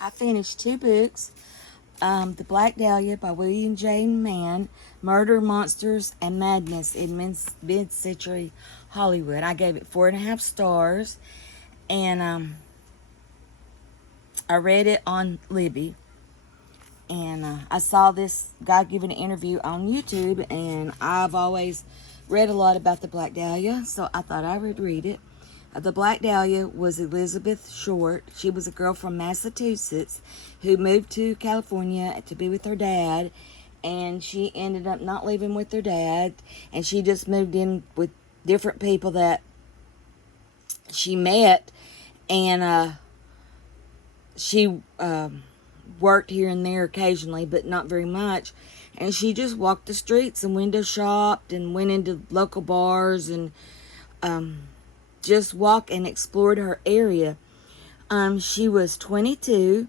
I finished 2 books. The Black Dahlia by William J. Mann, Murder, Monsters, and Madness in Mid-Century Hollywood. I gave it 4.5 stars, and I read it on Libby. And I saw this guy give an interview on YouTube, and I've always read a lot about the Black Dahlia, so I thought I would read it. The Black Dahlia was Elizabeth Short. She was a girl from Massachusetts who moved to California to be with her dad, and she ended up not living with her dad, and she just moved in with different people that she met, and she worked here and there occasionally, but not very much. And she just walked the streets and window shopped and went into local bars and just walked and explored her area. She was 22,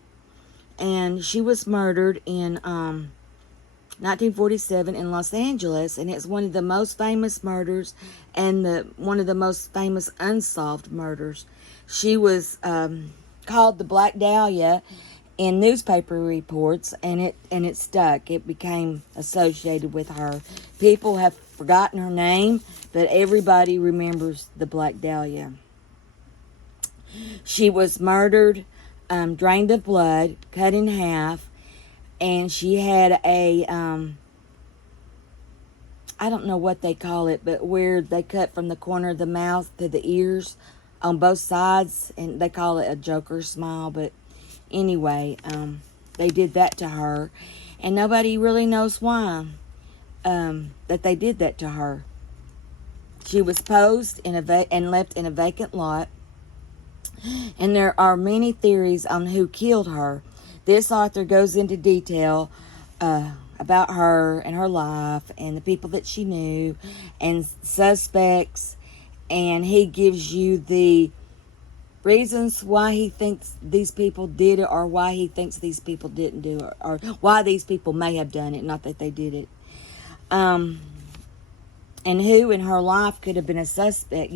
and she was murdered in 1947 in Los Angeles, and it's one of the most famous murders and one of the most famous unsolved murders. She was called the Black Dahlia in newspaper reports, and it stuck. It became associated with her. People have forgotten her name, but everybody remembers the Black Dahlia. She was murdered, drained of blood, cut in half, and she had a I don't know what they call it, but where they cut from the corner of the mouth to the ears on both sides, and they call it a Joker smile. But anyway, they did that to her, and nobody really knows why that they did that to her. She was posed in and left in a vacant lot, and there are many theories on who killed her. This author goes into detail about her and her life and the people that she knew and suspects, and he gives you the reasons why he thinks these people did it, or why he thinks these people didn't do it, or why these people may have done it, not that they did it. And who in her life could have been a suspect,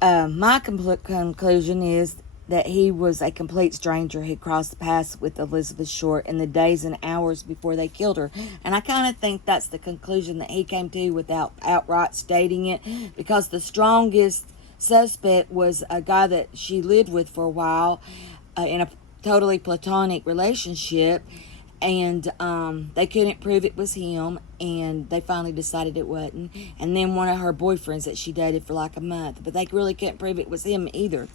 My conclusion is that he was a complete stranger who crossed paths with Elizabeth Short in the days and hours before they killed her. And I kind of think that's the conclusion that he came to without outright stating it, because the strongest suspect was a guy that she lived with for a while in a totally platonic relationship, and they couldn't prove it was him, and they finally decided it wasn't. And then one of her boyfriends that she dated for like a month, but they really couldn't prove it was him either.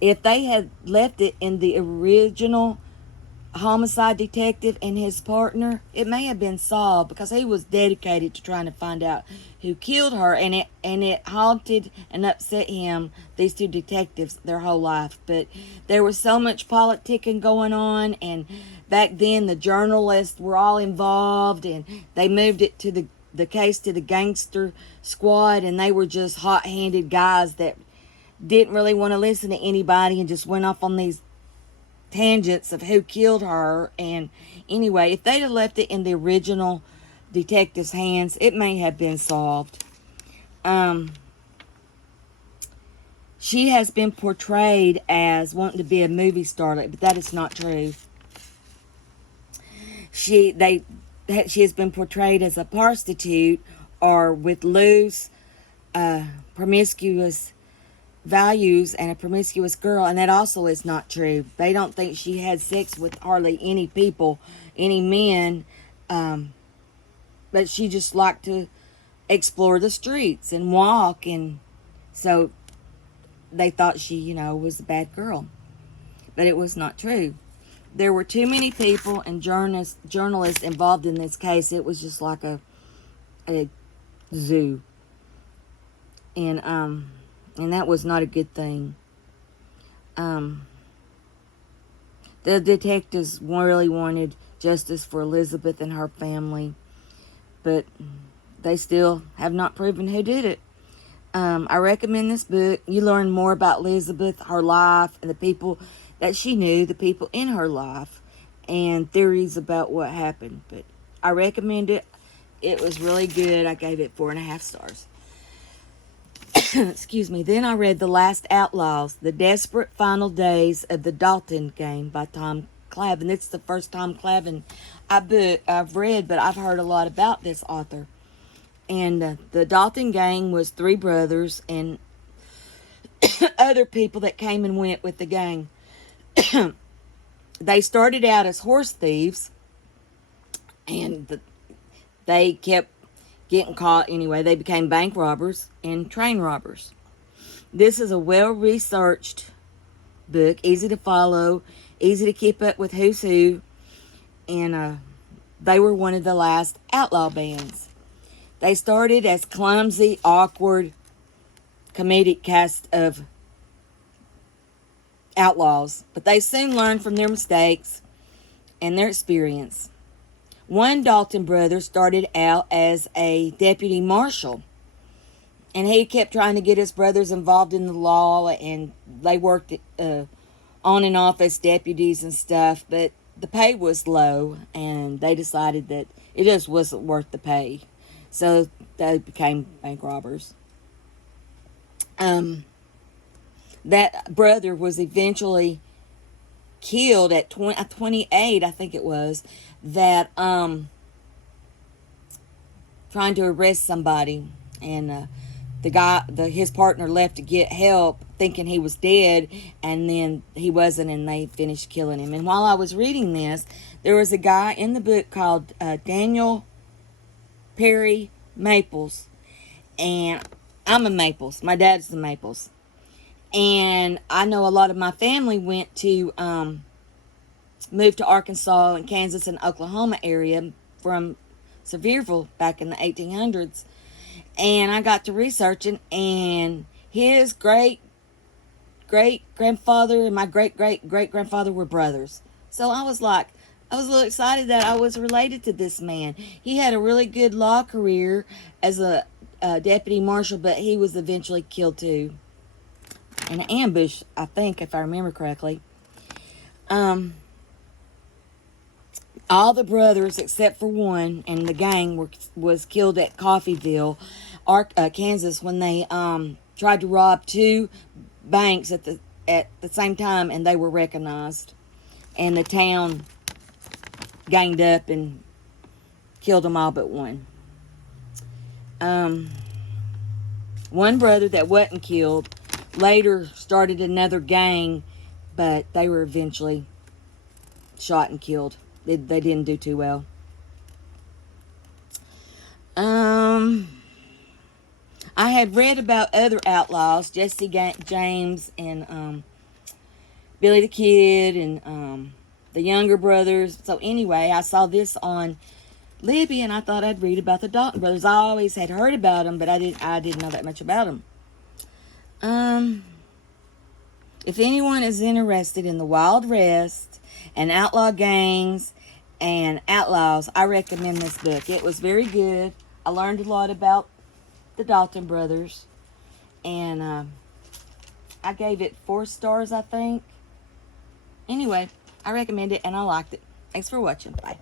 If they had left it in the original homicide detective and his partner, it may have been solved, because he was dedicated to trying to find out who killed her, and it haunted and upset him, these two detectives, their whole life. But there was so much politicking going on, and back then the journalists were all involved, and they moved it to the case to the gangster squad, and they were just hot-handed guys that didn't really want to listen to anybody and just went off on these tangents of who killed her. And anyway, if they'd have left it in the original detective's hands, it may have been solved. She has been portrayed as wanting to be a movie starlet, but that is not true. She has been portrayed as a prostitute or with loose, promiscuous values and a promiscuous girl, and that also is not true. They don't think she had sex with hardly any people, any men, but she just liked to explore the streets and walk, and so they thought she, was a bad girl. But it was not true. There were too many people and journalists involved in this case. It was just like a zoo. And that was not a good thing. The detectives really wanted justice for Elizabeth and her family, but they still have not proven who did it. I recommend this book. You learn more about Elizabeth, her life, and the people that she knew, the people in her life, and theories about what happened. But I recommend it. It was really good. I gave it 4.5 stars. excuse me. Then I read The Last Outlaws, The Desperate Final Days of the Dalton Gang by Tom Clavin. It's the first Tom Clavin I've read, but I've heard a lot about this author. And the Dalton Gang was 3 brothers and other people that came and went with the gang. They started out as horse thieves, and they kept getting caught anyway. They became bank robbers and train robbers. This is a well-researched book, easy to follow, easy to keep up with who's who, and they were one of the last outlaw bands. They started as clumsy, awkward, comedic cast of outlaws, but they soon learned from their mistakes and their experience. One Dalton brother started out as a deputy marshal, and he kept trying to get his brothers involved in the law, and they worked on and off as deputies and stuff, but the pay was low, and they decided that it just wasn't worth the pay. So they became bank robbers. That brother was eventually killed at 28, I think it was, that trying to arrest somebody, and his partner left to get help, thinking he was dead, and then he wasn't, and they finished killing him. And while I was reading this, there was a guy in the book called Daniel Perry Maples, and I'm a Maples. My dad's the Maples. And I know a lot of my family went to move to Arkansas and Kansas and Oklahoma area from Sevierville back in the 1800s. And I got to researching, and his great-great-grandfather and my great-great-great-grandfather were brothers. So I was a little excited that I was related to this man. He had a really good law career as a deputy marshal, but he was eventually killed too. In an ambush, I think, if I remember correctly. All the brothers, except for one, and the gang was killed at Coffeyville, Kansas, when they tried to rob 2 banks at the same time, and they were recognized. And the town ganged up and killed them all but one. One brother that wasn't killed later started another gang, but they were eventually shot and killed. They didn't do too well. I had read about other outlaws, Jesse James and Billy the Kid and the Younger Brothers. So anyway, I saw this on Libby, and I thought I'd read about the Dalton Brothers. I always had heard about them, but I didn't know that much about them. If anyone is interested in the Wild West and outlaw gangs and outlaws, I recommend this book. It was very good. I learned a lot about the Dalton brothers, and I gave it 4 stars, I think. Anyway, I recommend it, and I liked it. Thanks for watching. Bye.